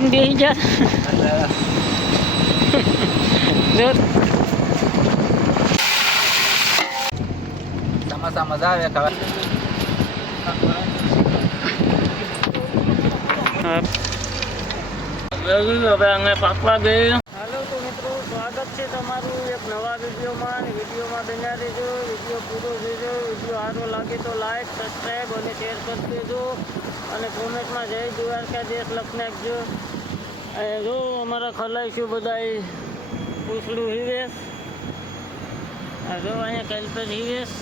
લઈને બેસી જા સમોસા મજા આવે ખાવા. હવે અમે પાકવા ગઈ હાલો તો મિત્રો સ્વાગત છે તમારું એક નવા વિડીયોમાં વિડીયોમાં બન્યા રહેજો વીડિયો પૂરો જોજો વીડિયો સારો લાગે તો લાઈક સબસ્ક્રાઈબ અને શેર કરી દેજો અને કોમેન્ટમાં જય દ્વારકાધીશ લખી નાખજો અને જો અમારા ખલાઈશું બધા પૂછડું હિવેશ આ જો અહીંયા કલ્પેશ હિવેશ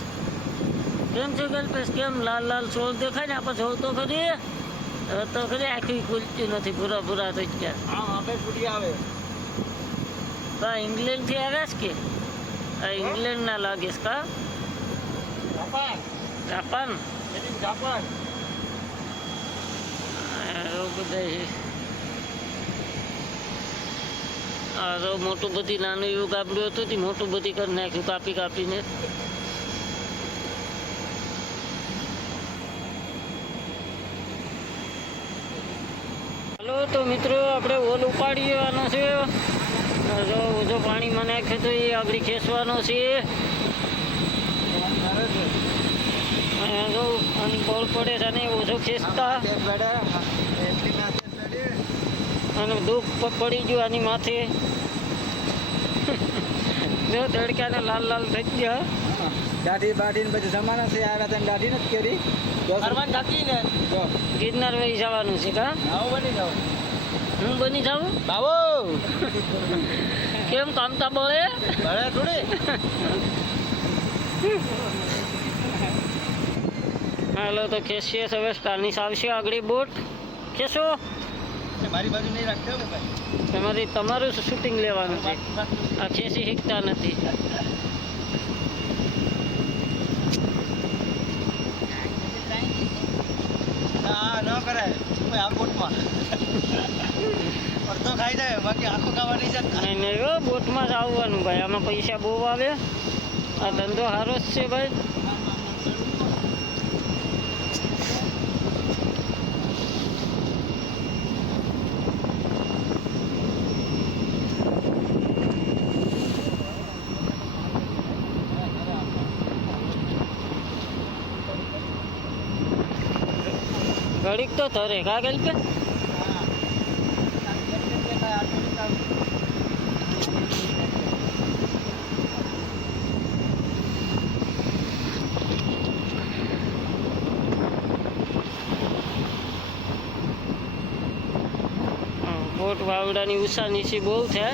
કેમ છે કલ્પેશ? કેમ લાલ લાલ છોડ દેખાય ને? આપણે જોવ તો ખરી? હવે તો ખરી આખી ખુલતી નથી પૂરા પૂરા થઈ ગયા. આપણે ફૂટી આવે. તો ઇંગ્લેન્ડથી આવ્યા છે કે? આ ઇંગ્લેન્ડના લાગે છે કા? જાપાન. જાપાન. જાપાન આ તો મોટું બધી નાનું એવું ગાબડું હતું મોટું બધી કરી નાખ્યું, કાપી કાપીને. હલો, તો મિત્રો, આપણે ઓલ ઉપાડી દેવાનો છે. ઓછો પાણીમાં નાખ્યો તો એ આગળ ખેંચવાનો છે. અને આની પડે છે અને ઓછો ખેંચતા. અને દુઃખ પડી ગયું આની માથે. જો તડકાને લાલ લાલ થઈ ગયા દાઢી બાઢી ને પછી જમાના છે આવ્યા તને દાઢી નથી કરી. ફરવાન થાકી ને. જો. ગિરનાર વહી જવાનું છે કા? આવો બની જાવ હું બની જાઉં? બાવો કેમ કામતા બળે? બળે થોડી. હાલો તો કેસીએ હવે આગળી આવશે આગળ બોટ. ખેંચો મારી બાજુ નહીં રાખતો ને ભાઈ. તમારી તમારું શૂટિંગ લેવાનું છે. આ ખેસી શીખતા નથી. હા ન કરાય. ભાઈ આ બોટમાં. અડધો ખાઈ જાય બાકી આખો ખાવા નહીં જતા નહીં નહીં બોટમાં જ આવવાનું ભાઈ. આમાં પૈસા બહુ આવે. આ ધંધો સારો જ છે ભાઈ. ઘડીક તો ધરે કા કે હા, બોટ વાવડાની ઉષા નીચી બહુ છે.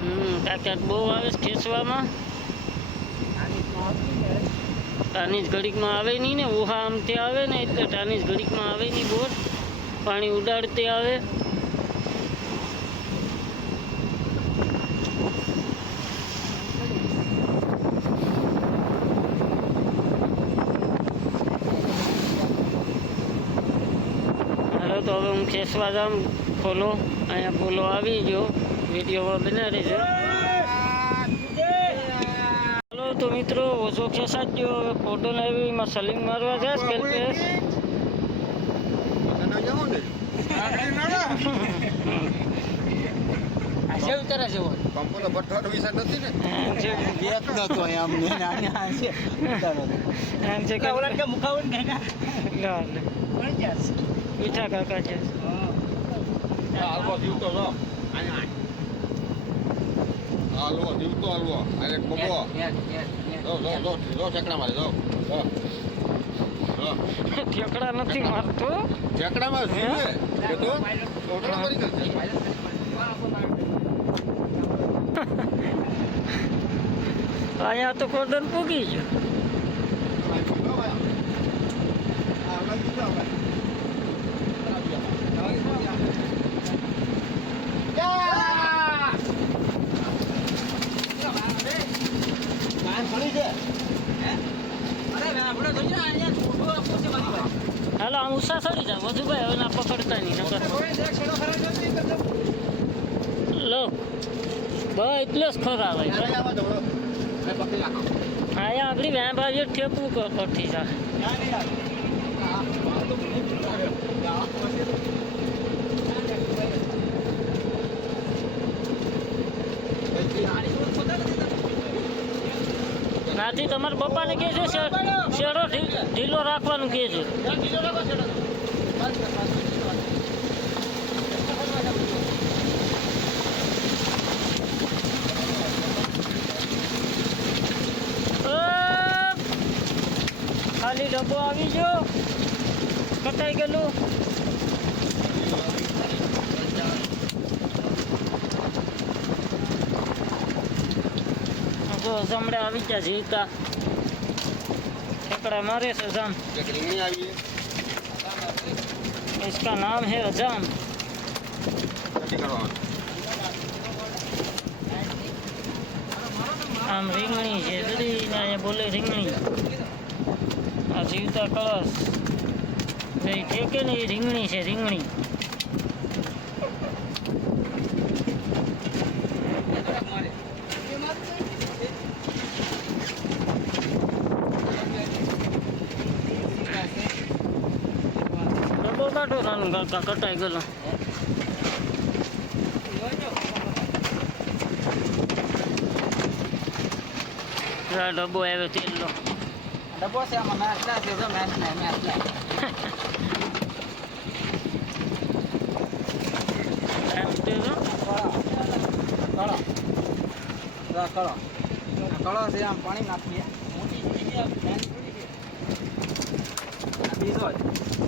હમ તાકાત બહુ આવે ખેંચવામાં. ટાની જ ઘડીકમાં આવે નહીં ને ઉહા આમથી આવે ને, એટલે ટાની જ ઘડીકમાં આવે નહીં બોટ. પાણી ઉડાડતી આવે. હાલો તો હવે હું ખેસવા જાઉં. ફોલો, અહીંયા ફોલો આવી ગયો. વિડીયોમાં બનાવી રહેજો હાલો તો મિત્રો ઓછો ખેંચા જ ગયો હવે ફોટો ને? એમાં સલિંગ મારવા છે. છે મીઠા કાકા છે. હાલવો જીવતો જો હાલવો જીવતો હાલવો. આ એક ઠેકડા નથી મારતો. ઠેકડામાં અહીંયા તો કોર્ડન પૂગી ગયો હાલો આમ ઉષા સડી જાય વધુભાઈ હવે ના પકડતા નહીં નકર. લો. બસ એટલે જ ખરા ભાઈ. અહીંયા આગળ વ્યાપ આવ્યો ઠેકવું કરતી જાય નાથી તમારા પપ્પાને કહે છે શેરો ઢીલો રાખવાનું કહે છે. ખાલી ડબ્બો આવી ગયો. કટાઈ ગયેલું. જો જમડે આવી ગયા જીવતા ઠેકડા મારે છે જામ એક રીંગણી આવી इसका नाम है अजाम નથી કરવાનું આમ રીંગણી છે જુદી ને અહીંયા બોલે રીંગણી આ જીવતા કળશ એ ઠેકે ને એ રીંગણી છે રીંગણી નાનું કાકા કટાઈ ગયેલો ડબ્બો આવ્યો તેલનો ડબ્બો છે આમાં છે નાસ્તા એમ તે જો. કળો કળો કળો કળો છે આમ પાણી નાખીએ મોટી થોડી છે આમ નાની થોડી છે આ બીજો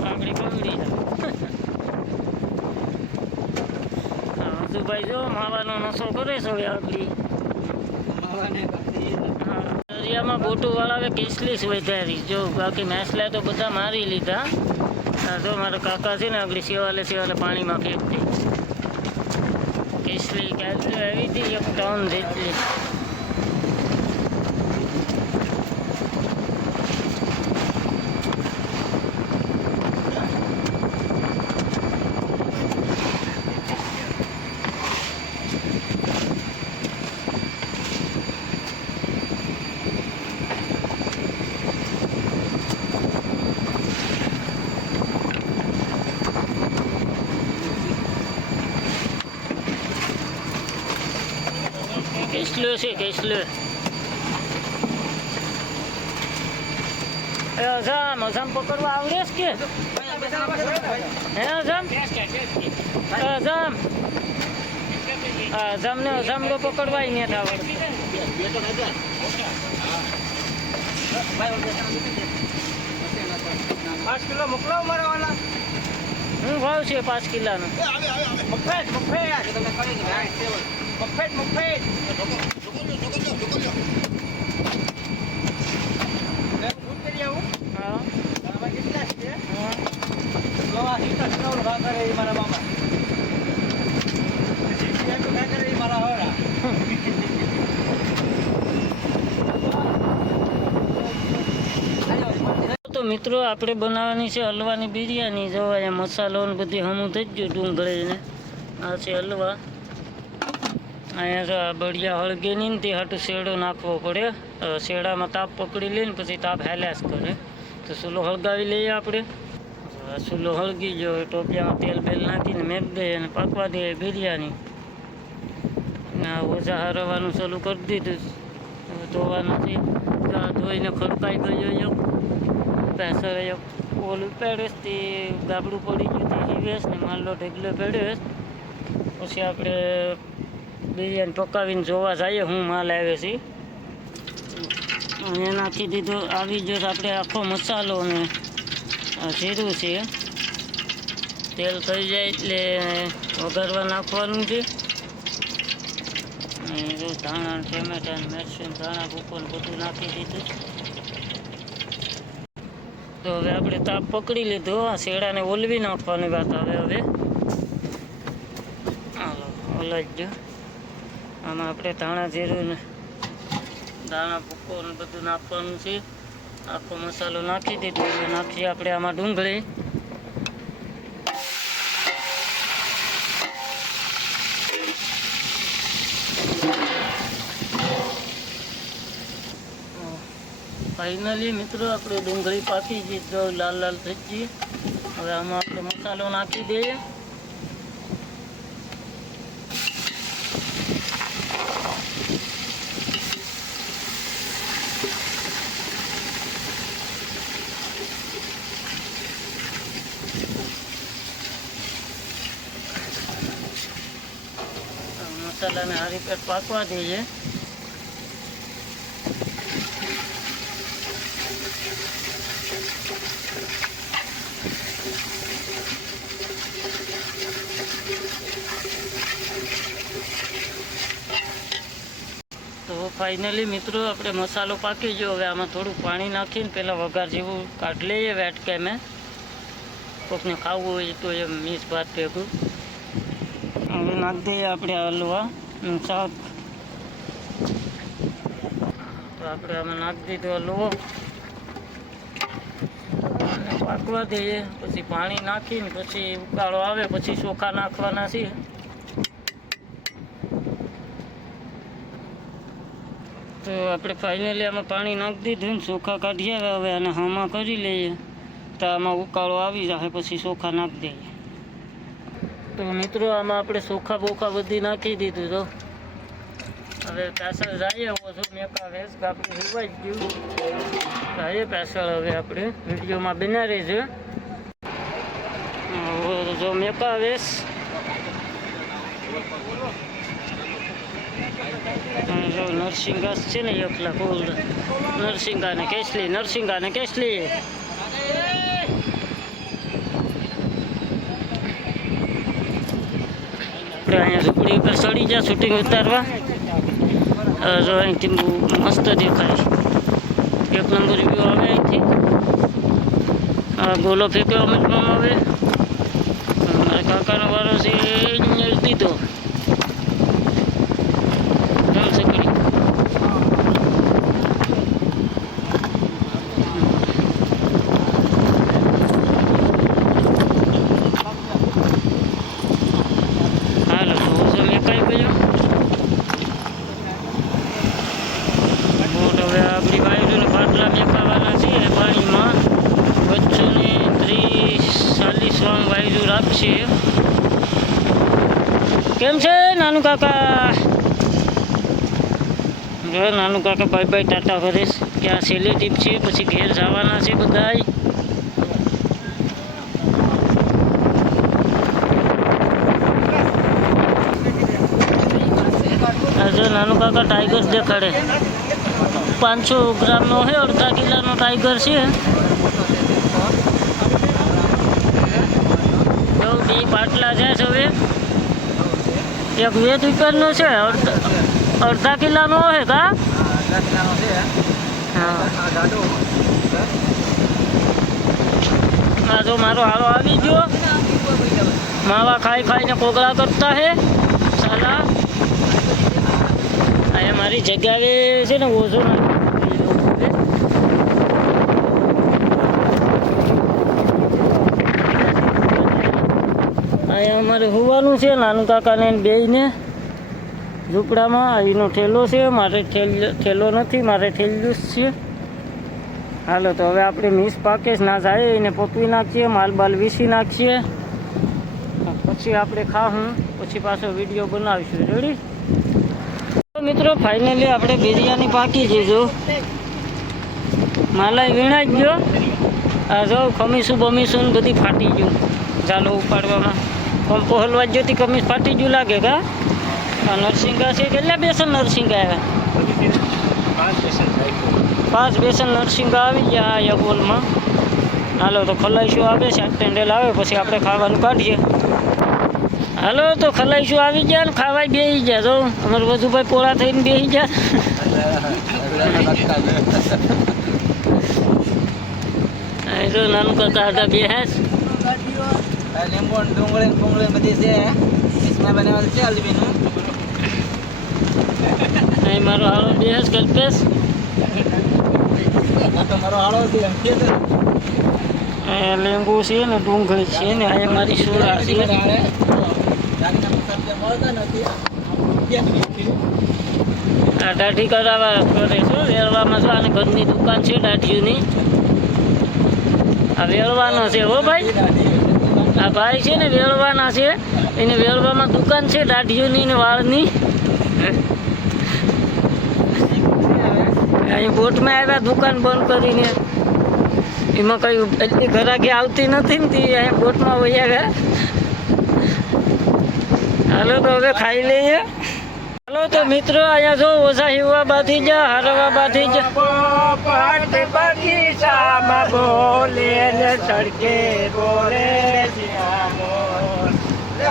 આંગળી છે હા હસુભાઈ જો માવાનો નશો કરે છે આગળી. દરિયામાં બોટું વાળાવે કિસલીસ વધારી જો બાકી મેસલા તો બધા મારી લીધા. જો મારા કાકા છે ને આગળ સેવાલે સેવાલે પાણીમાં ફેંકતી. કિસલી કાલે આવી હતી એક ટન જેટલી. કેસલો છે કેસલો એ અજામ અજામ પકડવા આવડે છે કે હે અજામ અજામ અજામ ને અજામ લો પકડવાય ને તો પાંચ કિલો મોકલાવ મારા વાલા હું ભાવ છે પાંચ આવે આવે આવે મફેટ મફેટ. મારા મામા. મારા હોરા. તો મિત્રો આપણે બનાવવાની છે હલવાની બિરયાની. જો અહીંયા મસાલો ને બધી હમું થઈ જ ગયું ડુંગળીને. આ છે હલવા. અહીંયા જો આ બળિયા હળગેની ને તે હાટું શેડો નાખવો પડે. શેડામાં તાપ પકડી લઈને પછી તાપ હાલ્યા કરે. તો સૂલો હળગાવી લઈએ આપણે. સૂલો હળગી ગયો ટોપિયામાં તેલ બેલ નાખીને મેક દઈએ અને પાકવા દઈએ બિરયાની. ઓછા હરવાનું ચાલુ કરી દીધું. ધોવાનું છે. ધોઈને ખડકાઈ ગયો એક. ઓલું પહેરેશ તે ગાબડું પડી ગયું. તે જીવેશ ને માલનો ઢેગલો પહેર્યો પછી આપણે બિરયાની પકાવીને જોવા જઈએ હું માલ આવે છે. અને નાખી દીધો આવી જો આપણે આખો મસાલો ને આ જીરું છે. તેલ થઈ જાય એટલે વઘારવા નાખવાનું છે. અને જો ધાણા ને ટમેટા ને મરચું ને ધાણા ભૂકો ને બધું નાખી દીધું. તો હવે આપણે તાપ પકડી લીધો, આ શેડાને ઓલવી નાખવાની વાત આવે હવે. હાલો, ઓલાઈ જ આમાં આપણે ધાણા જીરું ને દાણા ભૂકો ને બધું નાખવાનું છે. આખો મસાલો નાખી દીધો હવે નાખીએ આપણે આમાં ડુંગળી. ફાઇનલી મિત્રો આપણે ડુંગળી પાકી તો લાલ લાલ થઈ ગઈ. હવે આમાં આપણે મસાલો નાખી દઈએ. આને આ રીતે પાકવા દઈએ તો ફાઇનલી મિત્રો આપણે મસાલો પાકી ગયો. હવે આમાં થોડું પાણી નાખીને પહેલાં વઘાર જેવું કાઢી લઈએ વેટકે મેં. કોકને ખાવું હોય તો એમ મીસ ભાત ભેગું. હવે નાખી દઈએ આપણે હલવા. શાક. તો આપણે આમાં નાખી દીધો અને પાકવા દઈએ, પછી પાણી નાખીને પછી ઉકાળો આવે, પછી ચોખા નાખવાના છે તો આપણે ફાઇનલી આમાં પાણી નાખી દીધું ને ચોખા કાઢી આવે હવે આને હામાં કરી લઈએ. તો આમાં ઉકાળો આવી જાય પછી ચોખા નાખી દઈએ. તો મિત્રો, આમાં આપણે ચોખા બોખા બધી નાખી દીધું તો. હવે પાછળ જઈએ ઓછું મેકા વેસ આપણે રીવાઈ ગયું. જઈએ પાછળ હવે આપણે વિડીયોમાં બના હવે જો મેકા વેસ. જો નરસિંઘાસ છે ને એકલા નરસિંહા ને કેસલી, નરસિંહા ને કેસલી. આપણે અહીંયા ઝૂંપડી ઉપર ચડી જા શૂટિંગ ઉતારવા. જો અહીંથી મસ્ત દેખાય. એક નંબર વ્યૂ આવે અહીંથી. ગોલો ફેંક્યો અમજમાં આવે. મારા કાકાનો વારો છે દીધો ચાલ સકડી હાલો તો ઓછો મેકાઈ ગયો બોટ હવે આપણી વાયરોને પાટલા મેકાવાના છે પાણીમાં બચ્ચો ને ત્રીસ ચાલીસ વામ વાયરો રાખશે કેમ છે નાનું કાકા. જો નાનું કાકા બાય બાય ટાટા કરીશ કે આ સેલી ટીપ છે, પછી ઘેર જવાના છે બધાય. આ જો નાનું કાકા ટાઈગર દેખાડે. પાંચસો ગ્રામનો છે, અડધા કિલોનો ટાઈગર છે. બે પાટલા છે હવે. એક વેત ઉપરનો છે અડધા કિલોનો છે કા? હા જો મારો હારો આવી ગયો. માવા ખાઈ ખાઈને કોગળા કરતા હે. સાલા. અહીંયા મારી જગ્યાએ છે ને ઓછો અહીંયા અમારે હોવાનું છે, નાનું કાકાને ને બેયને. ઝૂંપડામાં અહીંનો ઠેલો છે, મારે ઠેલ નથી, મારે ઠેલ્યું છે. હાલો, તો હવે આપણે મિસ પાકે ના જાય, એને પકવી નાખીએ, માલ બાલ વીસી નાખીએ. પછી આપણે ખાહું, પછી પાછો વીડિયો બનાવીશું. રેડી મિત્રો ફાઇનલી આપણે બિરયાની પાકી જઈશું માલાય વીણાઈ જ ગયો. આ જો ખમીસું બમીસું બધી ફાટી ગયું. ચાલો, ઉપાડવામાં. પંપો હલવા જ જોતી કમીસ ફાટી જુ લાગે કા? આ નરસિંગા છે કેટલા બેસન નરસિંગા આવ્યા પાંચ બેસન નરસિંગા આવી ગયા આ યગોલમાં હાલો તો ખલાઈશું આવે છે ટેન્ડેલ આવે પછી આપણે ખાવાનું કાઢીએ. હાલો તો ખલાઈશું આવી ગયા ને ખાવાય બેસી ગયા. તો અમારે વધુભાઈ પોળા થઈને બેસી ગયા. નાનું કાકા હતા બે હેસ લીંબુ ને ડુંગળી ડુંગળી બધી છે. મિક્સમાં બનાવેલ છે હલવીનું અહીં મારો હાળો બેસ કલ્પેશ. આ તો મારો હાળો છે એમ કે લીંબુ છે ને ડુંગળી છે ને આ મારી સુરા છે. આ દાઢી કરાવવા કરે છે વેરવામાં છો અને ઘરની દુકાન છે દાઢીઓની. આ વેરવાનો છે હો ભાઈ. આ ભાઈ છે ને વેળવાના છે. એને વેળવામાં દુકાન છે, દાઢીઓની ને વાળની. અહીં બોટમાં આવ્યા, દુકાન બંધ કરીને. એમાં કઈ એટલી ઘરાકી આવતી નથી ને તે, અહીંયા બોટમાં વહી આવ્યા હાલો તો હવે ખાઈ લઈએ. હાલો તો મિત્રો, અહીંયા જો ઓછા હિવા બાથી જા. હરવા બાથી જા બગીચામાં બોલે સડકે બોલે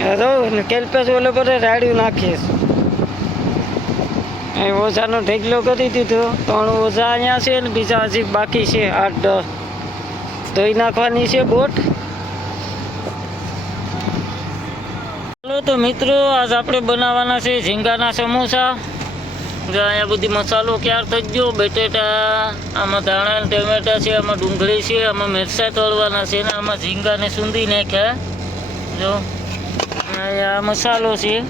હાલે હસો ઓલે પર રાડ્યું નાખીશ અહીં ઓઝાનો ઢેકલો કરી દીધો. ત્રણ ઓઝા અહીંયા છે ને બીજા હજી બાકી છે, આઠ, દસ. ધોઈ નાખવાની છે બોટ. ચાલો તો મિત્રો, આજ આપણે બનાવવાના છે ઝીંગાના સમોસા. અહીંયા બધી મસાલો ક્યાર થઈ ગયો? બટેટા, આમાં ધાણા ટમેટા છે, આમાં ડુંગળી છે, આમાં મિરચા તળવાના છે ને આમાં ઝીંગાને સૂંધી નાખ્યા. જો. અહીંયા મસાલો છે.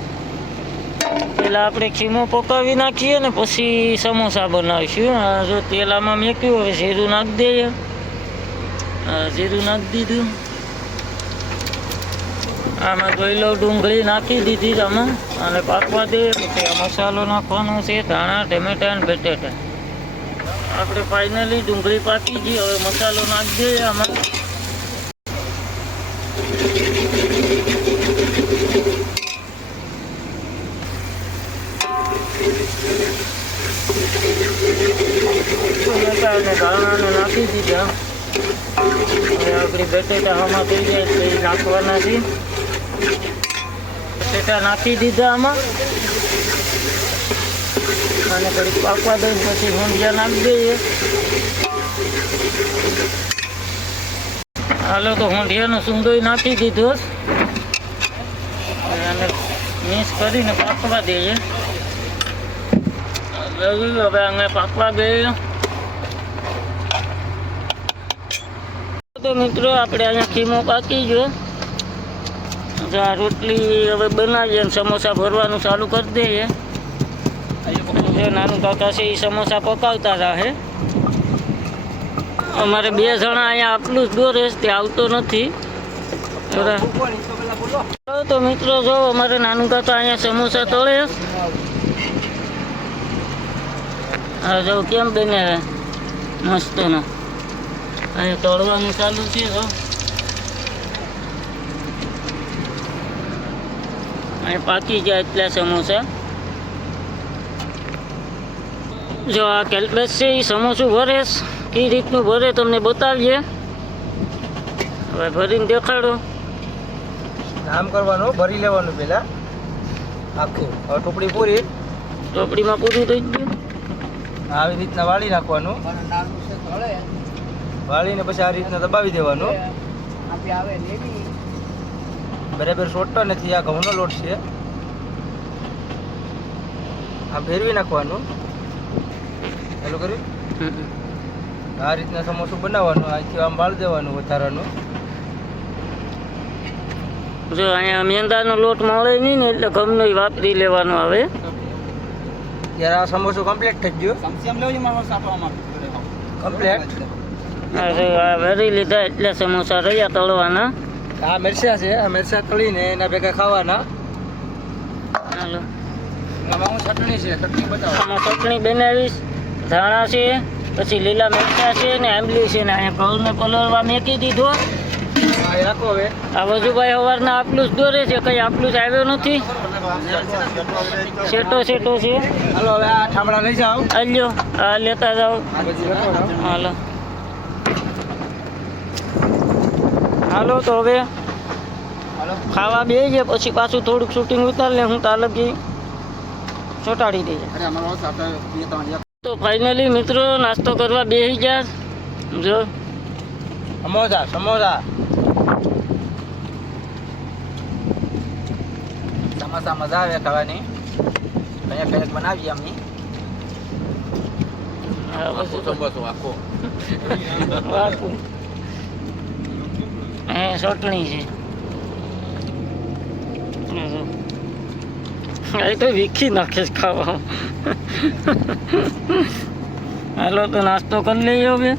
પહેલાં આપણે ખીમો પકાવી નાખીએ ને પછી સમોસા બનાવીશું. આ જો તેલ આમાં મેક્યું, હવે જીરું નાખી દઈએ. આ જીરું નાખી દીધું. આમાં જોઈ લો, ડુંગળી નાખી દીધી અમે અને પાકવા દઈએ પછી આ મસાલો નાખવાનો છે, ધાણા, ટમેટા અને બટેટા. આપણે ફાઇનલી ડુંગળી પાકી ગઈ, હવે મસાલો નાખી દઈએ આમાં ટમેટા અને ધાણાને નાખી દીધા હવે આપણી નાખવાના છે. બટેટા નાખી દીધા આમાં. અને ઘડીક પાકવા દઈને પછી ઊંધિયા નાખી દઈએ. હાલો, તો ઊંધિયાનો સુંદોય નાખી દીધો. અને મિક્સ કરીને પાકવા દઈએ. હવે પાકવા દઈએ. તો મિત્રો, આપણે અહીંયા ખીમો પાકી ગયો તો આ રોટલી હવે બનાવીએ સમોસા ભરવાનું ચાલુ કરી દઈએ. જે નાનું કાકા છે એ સમોસા પકાવતા હતા હે. અમારે બે જણા અહીંયા આટલું જ દોરે તે આવતો નથી. તો મિત્રો, જો અમારે નાનું કાકા અહીંયા સમોસા તળે. હા, જો કેમ બને? છે મસ્ત ના અહીંયા તળવાનું ચાલુ છે જો અહીં પાકી જાય એટલા સમોસા. જો આ કેલ્પેસ છે એ સમોસું ભરે. કઈ રીતનું ભરે તમને બતાવીએ. હવે ભરીને દેખાડો. આમ કરવાનું ભરી લેવાનું પેલા. આખું. હવે ટોપડી પૂરી. ટોપડીમાં પૂરું થઈ ગયું. આવી રીતના વાળી નાખવાનું. વાળીને પછી આ રીતના દબાવી દેવાનું. બરાબર સોટતો નથી આ ઘઉંનો લોટ છે. આ ફેરવી નાખવાનું. ચાલુ કર્યું? આ રીતના સમોસું બનાવવાનું અહીંથી આમ બાળ દેવાનું વધારાનું. જો અહીંયા મેંદાનો લોટ મળે નહીં ને એટલે ગમનો વાપરી લેવાનો આવે ત્યારે આ સમોસું કમ્પ્લીટ થઈ ગયું. કમ્પ્લીટ ભરી લીધા એટલે સમોસા રહ્યા તળવાના. આ મરચા છે આ મરચા તળીને એના ભેગા ખાવાના. હાલો. આમાં ચટણી છે ચટણી બતાવો. આમાં ચટણી બનાવીશ ધાણા છે પછી લીલા મિરચા છે ને આંબલી છે ને અહીંયા ઘઉંને પલળવા મેકી દીધો. રાખો હવે. આ વજુભાઈ સવારના આટલું જ દોરે છે કંઈ આટલું જ આવ્યો નથી. શેટો શેટો છે. હાલો હવે આ ઠામડા લઈ જાઓ. આલ્યો આ લેતા જાઓ. હાલો. હાલો તો હવે ખાવા બે ગયા પછી પાછું થોડુંક શૂટિંગ ઉતાર લે હું તાલકી ચોંટાડી દઈએ. તો ફાઇનલી મિત્રો નાસ્તો કરવા બેસી ગયા. જો. સમોસા સમોસા. સમોસા મજા આવે ખાવાની. કયા ફેરક બનાવીએ અમની આખો આખો. એ ચટણી છે. એ તો વીખી નાખીશ ખાવા. હાલો તો નાસ્તો કરી લઈએ હવે.